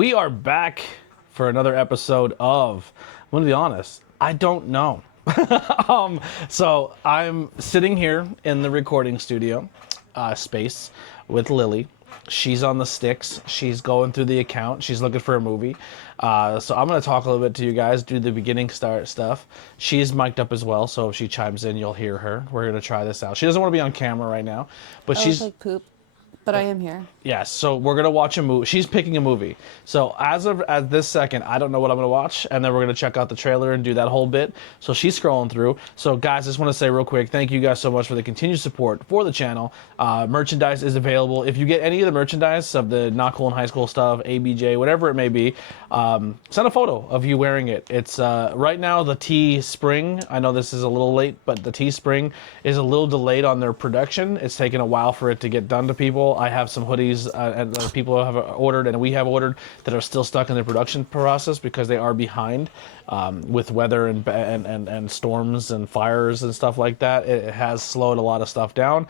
We are back for another episode of, I'm going to be honest, I don't know. So I'm sitting here in the recording studio space with Lily. She's on the sticks. She's going through the account. She's looking for a movie. So I'm going to talk a little bit to you guys, do the beginning start stuff. She's mic'd up as well, so if she chimes in, you'll hear her. We're going to try this out. She doesn't want to be on camera right now, but she's like poop, but I am here. Yes, so we're going to watch a movie. She's picking a movie. So as this second, I don't know what I'm going to watch, and then we're going to check out the trailer and do that whole bit. So she's scrolling through. So guys, I just want to say real quick, thank you guys so much for the continued support for the channel. Merchandise is available. If you get any of the merchandise of the Not Cool in High School stuff, ABJ, whatever it may be, send a photo of you wearing it. It's right now the Teespring. I know this is a little late, but the Teespring is a little delayed on their production. It's taken a while for it to get done to people. I have some hoodies and people have ordered, and we have ordered, that are still stuck in the production process because they are behind with weather and storms and fires and stuff like that. It has slowed a lot of stuff down.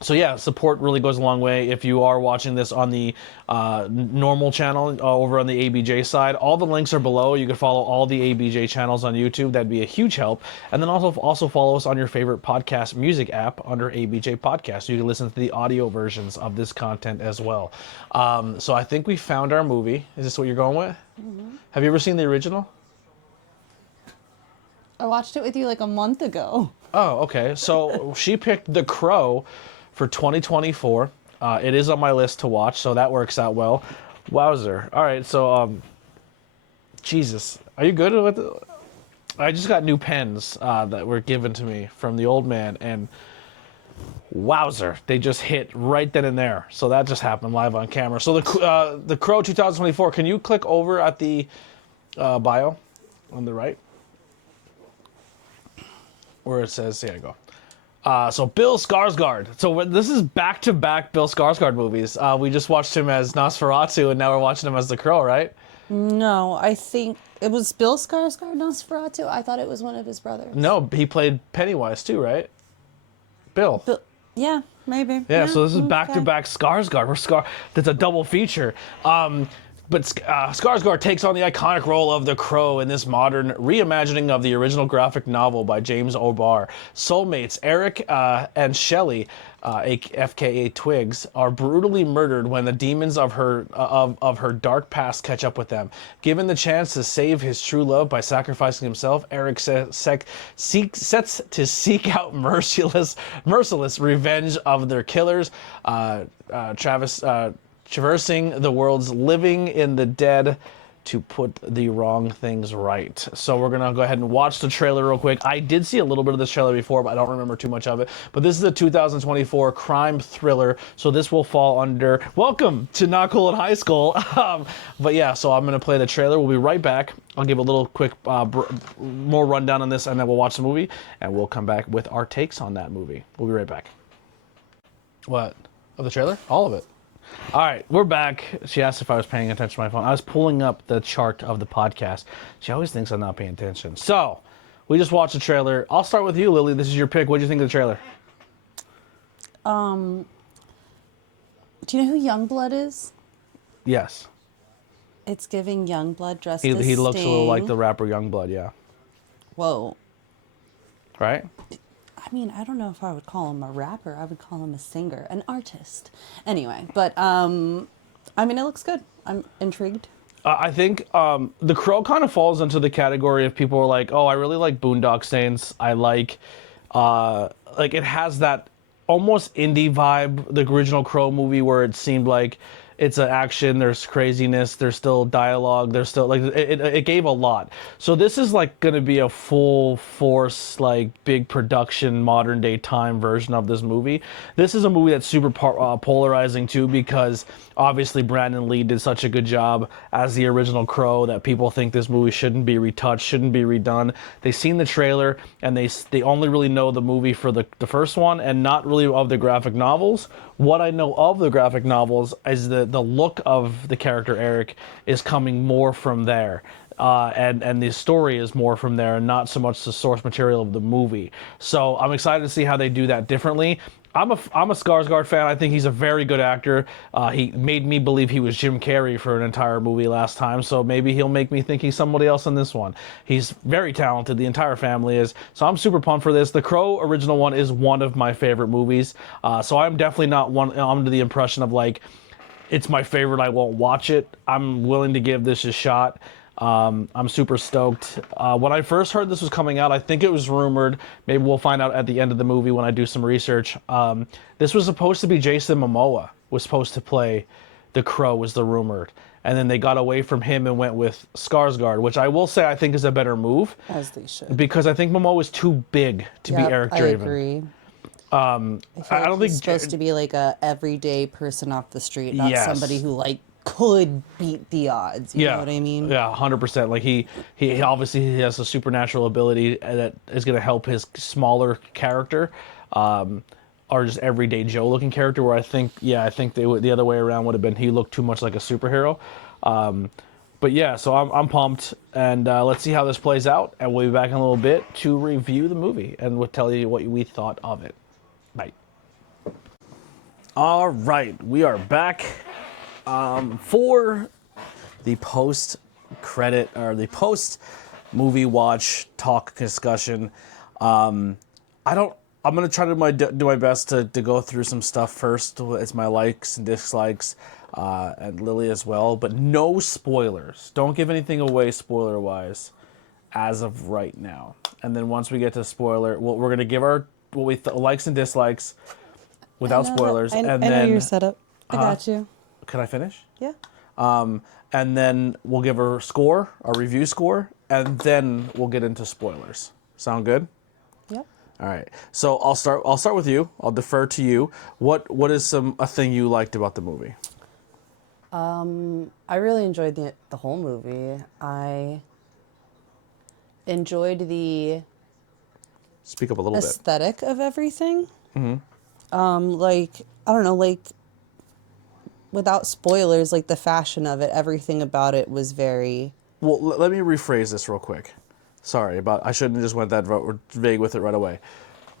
So yeah, support really goes a long way. If you are watching this on the normal channel over on the ABJ side, all the links are below. You can follow all the ABJ channels on YouTube. That'd be a huge help. And then also follow us on your favorite podcast music app under ABJ Podcast. So you can listen to the audio versions of this content as well. So I think we found our movie. Is this what you're going with? Mm-hmm. Have you ever seen the original? I watched it with you like a month ago. Oh, okay. So she picked The Crow for 2024. It is on my list to watch, so that works out well. Wowzer. All right, so Jesus, are you good with it? I just got new pens that were given to me from the old man, and wowzer, they just hit right then and there. So that just happened live on camera. So the Crow 2024. Can you click over at the bio on the right, where it says, here you go. So Bill Skarsgård. So this is back-to-back Bill Skarsgård movies. We just watched him as Nosferatu, and now we're watching him as The Crow, right? No, I think it was Bill Skarsgård Nosferatu. I thought it was one of his brothers. No, he played Pennywise too, right? Bill. Yeah, maybe. Yeah, so this is back-to-back Skarsgård. That's a double feature. But Skarsgård takes on the iconic role of the Crow in this modern reimagining of the original graphic novel by James O'Barr. Soulmates Eric and Shelley, FKA Twigs, are brutally murdered when the demons of her dark past catch up with them. Given the chance to save his true love by sacrificing himself, Eric sets to seek out merciless revenge of their killers. Traversing the world's living in the dead to put the wrong things right. So we're going to go ahead and watch the trailer real quick. I did see a little bit of this trailer before, but I don't remember too much of it. But this is a 2024 crime thriller, so this will fall under Welcome to Not Cool in High School. But yeah, so I'm going to play the trailer. We'll be right back. I'll give a little quick more rundown on this, and then we'll watch the movie, and we'll come back with our takes on that movie. We'll be right back. What? Of the trailer? All of it. All right, we're back. She asked if I was paying attention to my phone. I was pulling up the chart of the podcast. She always thinks I'm not paying attention. So, we just watched the trailer. I'll start with you, Lily. This is your pick. What do you think of the trailer? Do you know who Youngblood is? Yes. It's giving Youngblood dressed as Sting. He looks a little like the rapper Youngblood, yeah. Whoa. Right? I mean, I don't know if I would call him a rapper. I would call him a singer, an artist. Anyway, but, I mean, it looks good. I'm intrigued. I think The Crow kind of falls into the category of people who are like, oh, I really like Boondock Saints. I like it has that almost indie vibe, the original Crow movie, where it seemed like it's an action, there's craziness, there's still dialogue, there's still, like, it gave a lot. So this is, like, going to be a full force, like, big production, modern day time version of this movie. This is a movie that's super polarizing, too, because obviously Brandon Lee did such a good job as the original Crow that people think this movie shouldn't be retouched, shouldn't be redone. They've seen the trailer, and they only really know the movie for the first one, and not really of the graphic novels. What I know of the graphic novels is the look of the character Eric is coming more from there. And the story is more from there, and not so much the source material of the movie. So I'm excited to see how they do that differently. I'm a Skarsgård fan. I think he's a very good actor. He made me believe he was Jim Carrey for an entire movie last time, so maybe he'll make me think he's somebody else in this one. He's very talented. The entire family is. So I'm super pumped for this. The Crow original one is one of my favorite movies. So I'm definitely not under the impression of like it's my favorite, I won't watch it. I'm willing to give this a shot. I'm super stoked. When I first heard this was coming out, I think it was rumored. Maybe we'll find out at the end of the movie when I do some research. This was supposed to be Jason Momoa was supposed to play the Crow, was the rumored. And then they got away from him and went with Skarsgård, which I will say I think is a better move. As they should. Because I think Momoa is too big to be Eric Draven. I agree. I feel like don't he's think supposed to be like a everyday person off the street, not Yes. somebody who like could beat the odds. You know what I mean? Yeah, 100%. Like he obviously he has a supernatural ability that is going to help his smaller character, or just everyday Joe looking character. Where I think they would, the other way around would have been he looked too much like a superhero. But yeah, so I'm pumped, and let's see how this plays out, and we'll be back in a little bit to review the movie, and we'll tell you what we thought of it. Bye. All right, we are back for the post-credit, or the post-movie watch talk discussion. I'm going to try to do my best to go through some stuff first. It's my likes and dislikes, and Lily as well, but no spoilers. Don't give anything away spoiler-wise as of right now. And then once we get to spoiler, we're going to give our likes and dislikes without spoilers. I know your setup. I got you. Can I finish? Yeah. And then we'll give our score, our review score, and then we'll get into spoilers. Sound good? Yep. All right. So I'll start with you. I'll defer to you. What is a thing you liked about the movie? I really enjoyed the whole movie. I enjoyed the Speak up a little bit. aesthetic of everything. Like, I don't know, like, without spoilers, like the fashion of it, everything about it was very... Well, let me rephrase this real quick. Sorry, I shouldn't have just went that vague with it right away.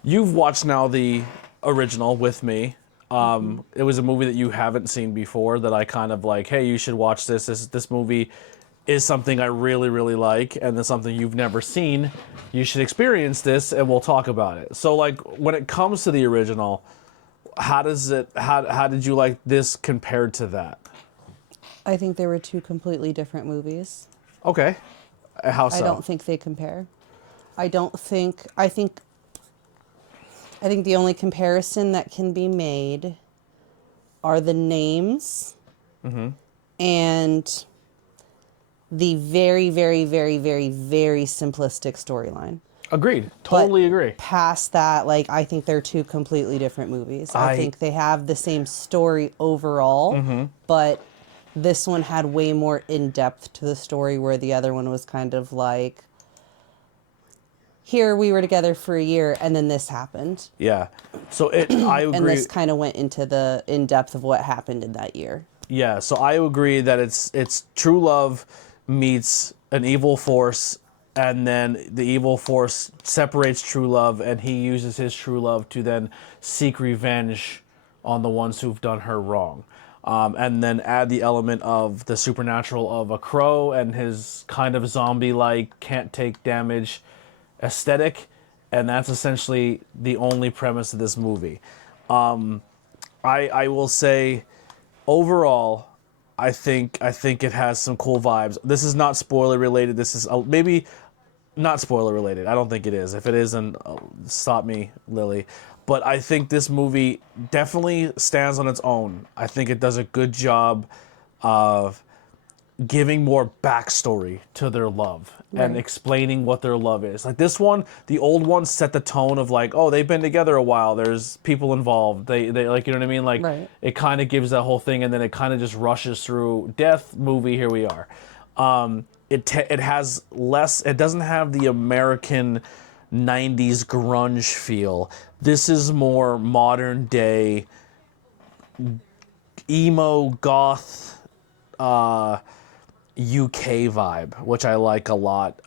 You've watched now the original with me. It was a movie that you haven't seen before that I kind of like, hey, you should watch this. This movie is something I really, really like, and it's something you've never seen. You should experience this, and we'll talk about it. So, like, when it comes to the original, how did you like this compared to that? I think there were two completely different movies. Okay. How so? I don't think they compare. I think the only comparison that can be made are the names and the very, very, very, very, very simplistic storyline. Agreed. Totally agree. Past that, like, I think they're two completely different movies. I think they have the same story overall, but this one had way more in-depth to the story, where the other one was kind of like, here we were together for a year and then this happened. Yeah. So I agree. And this kind of went into the in-depth of what happened in that year. Yeah, so I agree that it's true love meets an evil force, and then the evil force separates true love, and he uses his true love to then seek revenge on the ones who've done her wrong. And then add the element of the supernatural of a crow and his kind of zombie-like, can't take damage aesthetic, and that's essentially the only premise of this movie. I will say, overall, I think it has some cool vibes. This is not spoiler related. This is maybe not spoiler related. I don't think it is. If it isn't, stop me, Lily. But I think this movie definitely stands on its own. I think it does a good job of giving more backstory to their love and explaining what their love is. Like this one, the old one set the tone of like, oh, they've been together a while. There's people involved. They like, you know what I mean? Like it kind of gives that whole thing, and then it kind of just rushes through death movie. Here we are. It has less. It doesn't have the American 90s grunge feel. This is more modern day emo goth UK vibe, which I like a lot.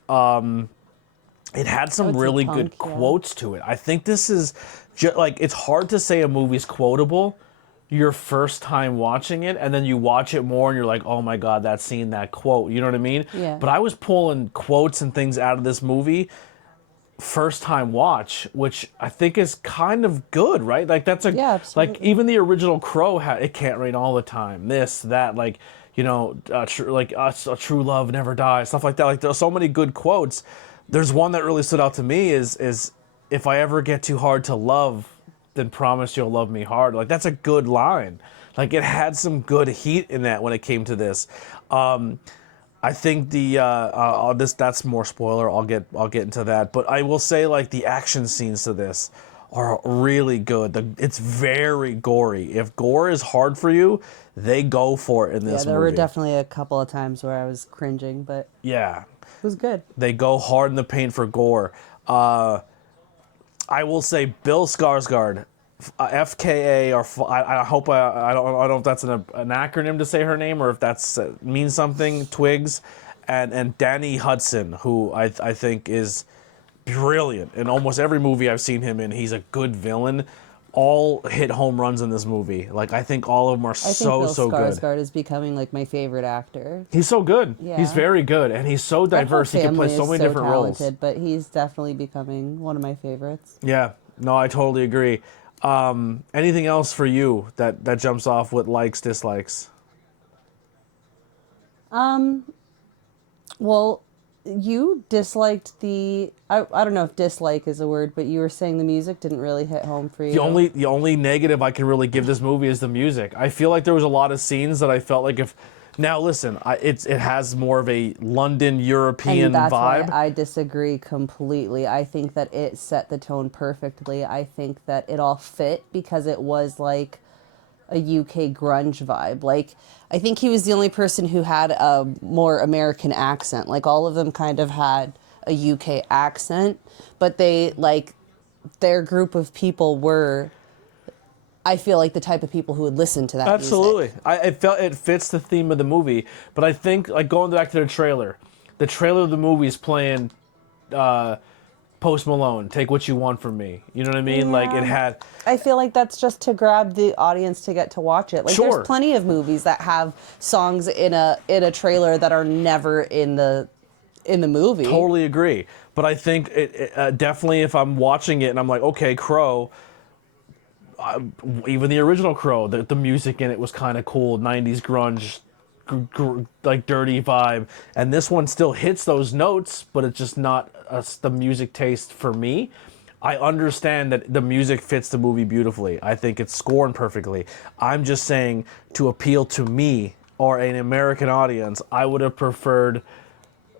It had some really good quotes to it. I think this is like it's hard to say a movie's quotable your first time watching it, and then you watch it more and you're like, oh my god, that scene, that quote, you know what I mean? Yeah. But I was pulling quotes and things out of this movie first time watch, which I think is kind of good, right? Like that's a Yeah, like absolutely. even the original Crow had it can't rain all the time. This that like you know like us a true love never dies, stuff like that. Like there's so many good quotes. There's one that really stood out to me is if I ever get too hard to love, then promise you'll love me hard. Like that's a good line. Like it had some good heat in that when it came to this. I think the that's more spoiler. I'll get into that, but I will say like the action scenes to this are really good. It's very gory. If gore is hard for you, they go for it in this Yeah, there movie. were definitely a couple of times where I was cringing, but Yeah, it was good. they go hard in the paint for gore. I will say Bill Skarsgård, FKA, or I hope I don't know if that's an acronym to say her name or if that's means something. Twigs, and Danny Hudson, who I think is brilliant in almost every movie I've seen him in. He's a good villain. All hit home runs in this movie. Like I think all of them are I think so Bill good. Skarsgård is becoming like my favorite actor. He's so good. Yeah. He's very good, and he's so That whole diverse. He can play family so is many different talented, roles. but he's definitely becoming one of my favorites. Yeah, no, I totally agree. Anything else for you that jumps off with likes, dislikes? Well, you disliked I don't know if dislike is a word, but you were saying the music didn't really hit home for you. The only negative I can really give this movie is the music. I feel like there was a lot of scenes that I felt like if. Now listen, it has more of a London European and that's vibe. why I disagree completely. I think that it set the tone perfectly. I think that it all fit because it was like a UK grunge vibe. Like, I think he was the only person who had a more American accent. Like, all of them kind of had a UK accent, but they, like, their group of people were, I feel like, the type of people who would listen to that Absolutely. music. It felt it fits the theme of the movie, but I think like going back to the trailer of the movie is playing Post Malone, Take What You Want From Me. You know what I mean? Yeah. Like it had I feel like that's just to grab the audience to get to watch it. Like Sure. there's plenty of movies that have songs in a trailer that are never in the movie. Totally agree. But I think it definitely if I'm watching it and I'm like, okay, Crow, even the original Crow, the music in it was kind of cool, 90s grunge, like dirty vibe. And this one still hits those notes, but it's just not the music taste for me. I understand that the music fits the movie beautifully. I think it's scored perfectly. I'm just saying to appeal to me or an American audience, I would have preferred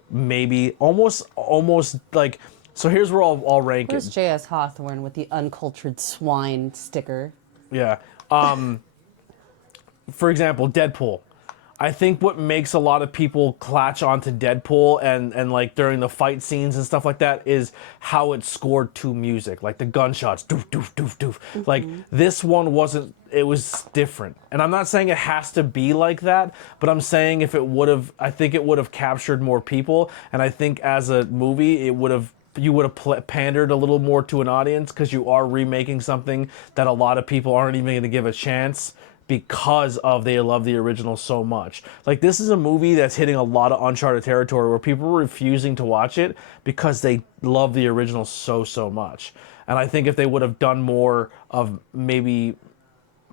maybe almost like. So here's where I'll rank it. Where's J.S. Hawthorne with the uncultured swine sticker? Yeah. For example, Deadpool. I think what makes a lot of people clutch onto Deadpool and like during the fight scenes and stuff like that is how it's scored to music, like the gunshots, doof doof doof doof. Mm-hmm. Like this one wasn't. It was different, and I'm not saying it has to be like that, but I'm saying if it would have, I think it would have captured more people, and I think as a movie, it would have. You would have pandered a little more to an audience because you are remaking something that a lot of people aren't even going to give a chance because of they love the original so much. Like this is a movie that's hitting a lot of uncharted territory where people are refusing to watch it because they love the original so much. And I think if they would have done more of maybe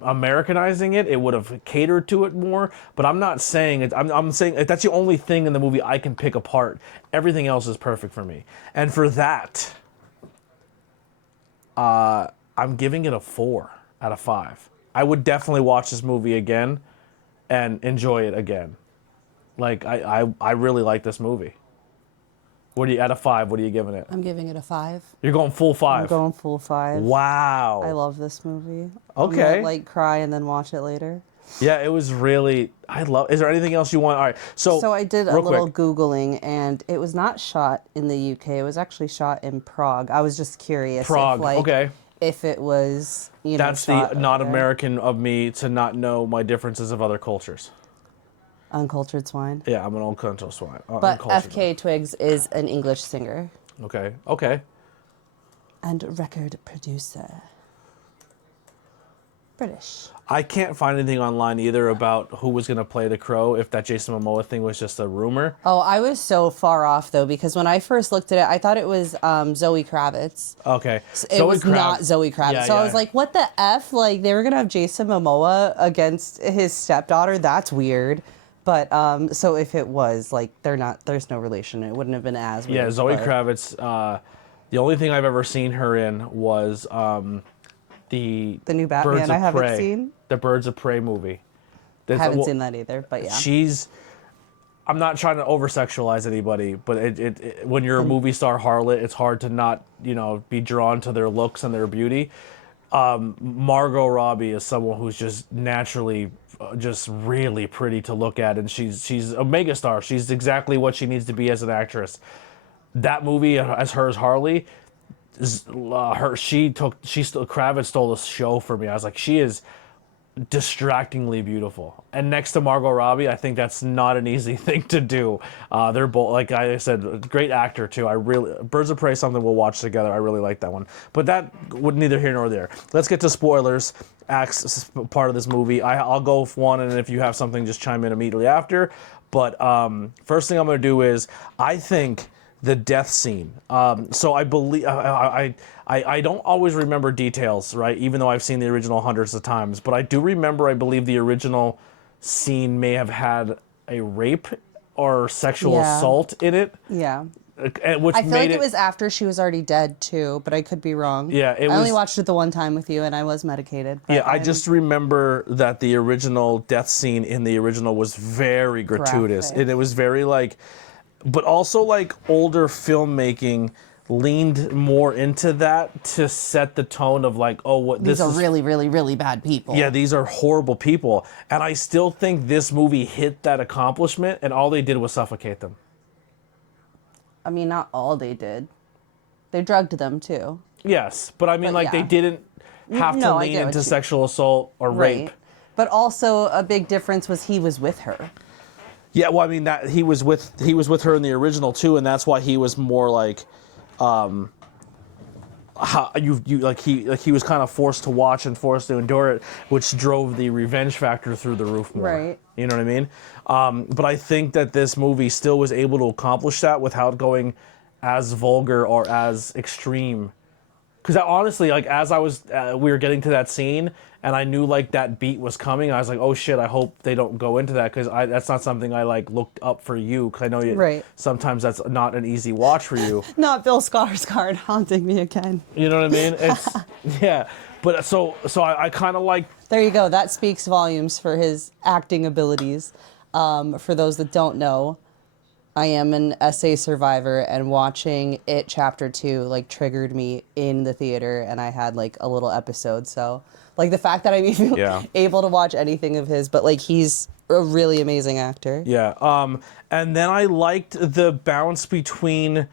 Americanizing it, it would have catered to it more. But I'm not saying it. I'm saying that's the only thing in the movie I can pick apart. Everything else is perfect for me, and for that, I'm giving it a 4 out of 5. I would definitely watch this movie again and enjoy it again. Like I really like this movie. What do you out of 5? What are you giving it? I'm giving it a 5. You're going full 5. I'm going full 5. Wow. I love this movie. Okay. I'm gonna, like, cry and then watch it later. Yeah, it was really. I love. Is there anything else you want? All right. So I did a real little quick. Googling, and it was not shot in the UK. It was actually shot in Prague. I was just curious. Prague. If, like, Okay. If it was, That's shot the not over there. American of me to not know my differences of other cultures. Uncultured swine. Yeah, I'm an old country swine. But uncultured. FK Twigs is an English singer Okay. Okay. and record producer. British. I can't find anything online either about who was going to play the Crow, if that Jason Momoa thing was just a rumor. Oh, I was so far off, though, because when I first looked at it, I thought it was Zoe Kravitz. Okay. It was not Zoe Kravitz. So I was like, what the F? Like, they were going to have Jason Momoa against his stepdaughter? That's weird. But, so if it was, like, there's no relation. It wouldn't have been as weird. Yeah, Zoe Kravitz, the only thing I've ever seen her in was the new Batman Birds of I haven't Prey, seen? the Birds of Prey movie. I haven't seen that either, but yeah. I'm not trying to over-sexualize anybody, but it when you're a movie star harlot, it's hard to not, be drawn to their looks and their beauty. Margot Robbie is someone who's just naturally just really pretty to look at, and she's a megastar. She's exactly what she needs to be as an actress. That movie, as her as Harley, Kravitz stole the show for me. I was like, she is distractingly beautiful, and next to Margot Robbie, I think that's not an easy thing to do. They're both, like I said, great actor too. Birds of Prey is something we'll watch together. I really like that one, but that would neither here nor there. Let's get to spoilers. Acts part of this movie. I'll go with one, and if you have something, just chime in immediately after. But first thing I'm going to do is I think the death scene. So I believe I don't always remember details, right? Even though I've seen the original hundreds of times, but I do remember. I believe the original scene may have had a rape or sexual assault in it. Yeah. Which I feel like it was after she was already dead too, but I could be wrong. Yeah, I only watched it the one time with you, and I was medicated. Yeah, I just remember that the original death scene in the original was very gratuitous. It was very but also older filmmaking leaned more into that to set the tone of these are really, really, really bad people. Yeah, these are horrible people, and I still think this movie hit that accomplishment, and all they did was suffocate them. I mean, not all they did. They drugged them too. Yes, but I mean, they didn't have to lean into sexual assault or rape. But also, a big difference was he was with her. Yeah, well, I mean that he was with her in the original too, and that's why he was more he was kind of forced to watch and forced to endure it, which drove the revenge factor through the roof more. Right. You know what I mean? But I think that this movie still was able to accomplish that without going as vulgar or as extreme. Because honestly, as I was, we were getting to that scene, and I knew that beat was coming. I was like, oh shit, I hope they don't go into that, because that's not something I looked up for you. Because I know sometimes that's not an easy watch for you. Not Bill Skarsgård haunting me again. You know what I mean? It's yeah. But so I kind of There you go. That speaks volumes for his acting abilities. For those that don't know, I am an SA survivor, and watching it Chapter 2 triggered me in the theater, and I had a little episode. So the fact that I'm even able to watch anything of his, but he's a really amazing actor. Yeah. And then I liked the bounce between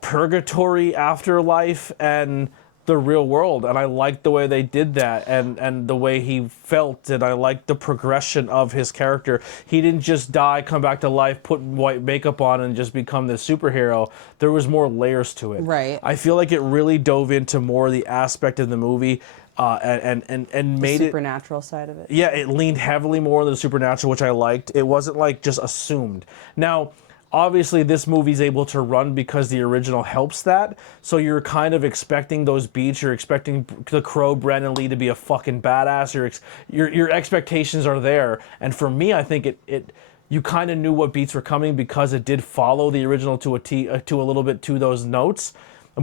purgatory, afterlife, and the real world, and I liked the way they did that, and the way he felt, and I liked the progression of his character. He didn't just die, come back to life, put white makeup on, and just become this superhero. There was more layers to it. Right. I feel like it really dove into more of the aspect of the movie, and made the supernatural side of it. Yeah, it leaned heavily more on the supernatural, which I liked. It wasn't just assumed. Now, obviously, this movie's able to run because the original helps that. So you're kind of expecting those beats. You're expecting the Crow, Brandon Lee, to be a fucking badass. Your expectations are there. And for me, I think you kind of knew what beats were coming because it did follow the original to a little bit to those notes,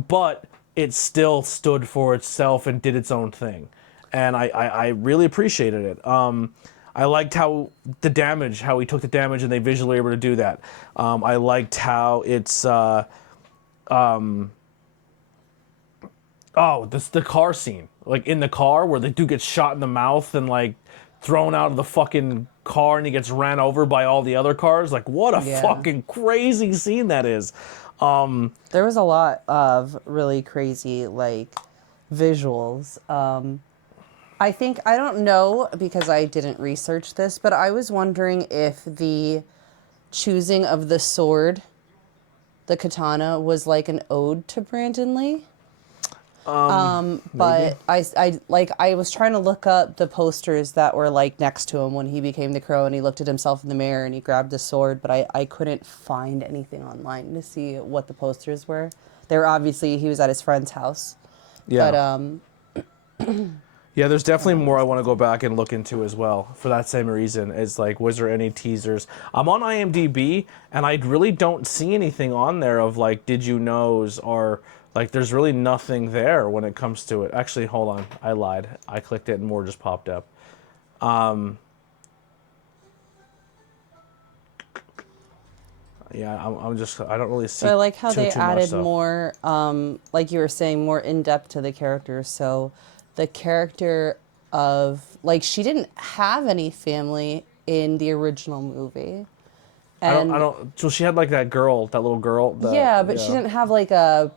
but it still stood for itself and did its own thing. And I really appreciated it. I liked how he took the damage, and they visually were able to do that. I liked how it's the car scene, in the car where the dude gets shot in the mouth and thrown out of the fucking car, and he gets ran over by all the other cars. What a fucking crazy scene that is. There was a lot of really crazy visuals. I don't know because I didn't research this, but I was wondering if the choosing of the sword, the katana, was an ode to Brandon Lee. But I was trying to look up the posters that were like next to him when he became the Crow, and he looked at himself in the mirror and he grabbed his sword, but I couldn't find anything online to see what the posters were. They were obviously, he was at his friend's house. Yeah. But Yeah, there's definitely more I want to go back and look into as well for that same reason. It's like, was there any teasers? I'm on IMDb, and I really don't see anything on there of like, did you knows, or like, there's really nothing there when it comes to it. Actually, hold on, I lied. I clicked it and more just popped up. Yeah, I don't really see. So I like how they too much added stuff. more, like you were saying, more in depth to the characters. So the character of, like, she didn't have any family in the original movie. And I don't. So she had like that girl, that little girl. yeah, but she didn't have like a,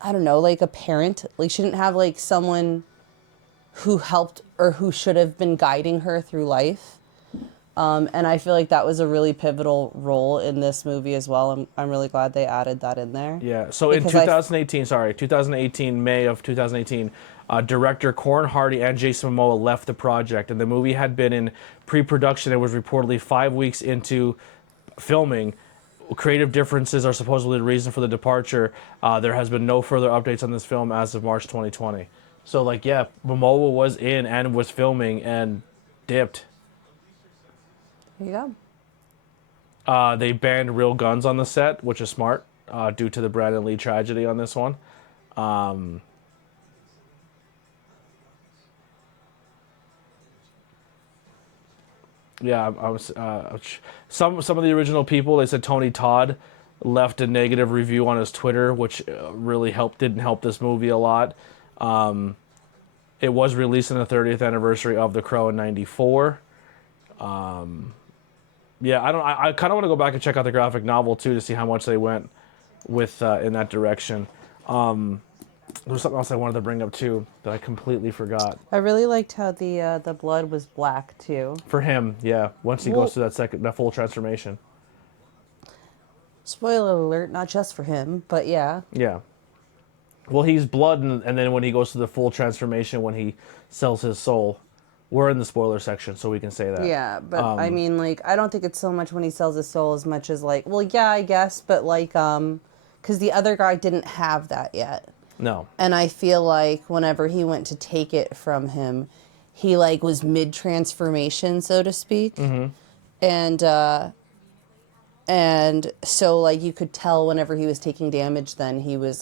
I don't know, like a parent. Like she didn't have like someone who helped or who should have been guiding her through life. And I feel like that was a really pivotal role in this movie as well. I'm really glad they added that in there. Yeah. So Because in 2018, May of 2018, director Corin Hardy and Jason Momoa left the project, and the movie had been in pre-production and was reportedly 5 weeks into filming. Creative differences are supposedly the reason for the departure. There has been no further updates on this film as of March 2020. So, like, yeah, Momoa was in and was filming and dipped. There you go. They banned real guns on the set, which is smart, due to the Brandon Lee tragedy on this one. Yeah, I was some of the original people. They said Tony Todd left a negative review on his Twitter, which really didn't help this movie a lot. It was released on the 30th anniversary of The Crow in '94. Yeah, I kind of want to go back and check out the graphic novel too to see how much they went with in that direction. There was something else I wanted to bring up too that I completely forgot. I really liked how the blood was black too. For him, yeah, once he goes through that full transformation. Spoiler alert, not just for him, but yeah. Yeah. Well, he's blood, and then when he goes through the full transformation, when he sells his soul, we're in the spoiler section, so we can say that. Yeah, but I mean, like, I don't think it's so much when he sells his soul as much as like, well, yeah, I guess, but like, because the other guy didn't have that yet. No. And I feel like whenever he went to take it from him, he like was mid-transformation, so to speak. Mm-hmm. And so like you could tell whenever he was taking damage, then he was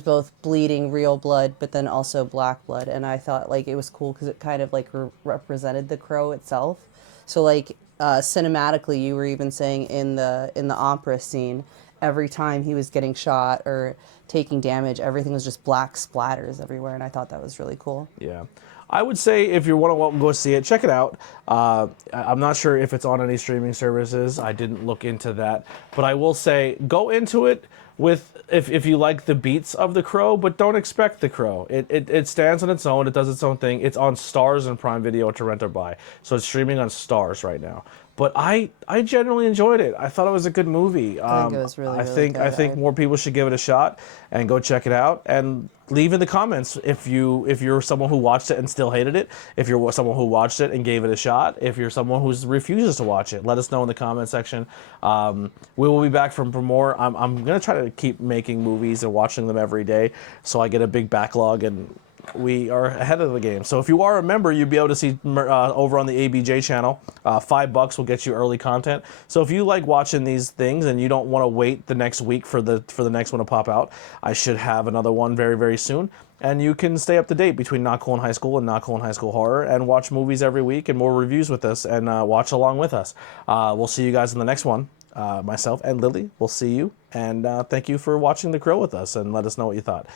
both bleeding real blood, but then also black blood. And I thought like it was cool because it kind of like represented the Crow itself. So like cinematically, you were even saying in the opera scene, every time he was getting shot or taking damage, everything was just black splatters everywhere, and I thought that was really cool. Yeah. I would say if you want to go see it, check it out. I'm not sure if it's on any streaming services. I didn't look into that. But I will say, go into it with if you like the beats of The Crow, but don't expect The Crow. It stands on its own. It does its own thing. It's on Stars and Prime Video to rent or buy. So it's streaming on Stars right now. But I generally enjoyed it. I thought it was a good movie. I think it was really good. I think more people should give it a shot and go check it out, and leave in the comments if you're someone who watched it and still hated it, if you're someone who watched it and gave it a shot, if you're someone who refuses to watch it. Let us know in the comment section. We will be back for more. I'm gonna try to keep making movies and watching them every day, so I get a big backlog and we are ahead of the game. So if you are a member, you'll be able to see over on the ABJ channel. $5 will get you early content. So if you like watching these things and you don't want to wait the next week for the next one to pop out, I should have another one very, very soon. And you can stay up to date between Not Cool in High School and Not Cool in High School Horror, and watch movies every week and more reviews with us, and watch along with us. We'll see you guys in the next one. Myself and Lily will see you, and thank you for watching The Crow with us, and let us know what you thought.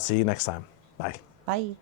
See you next time. Bye. Bye.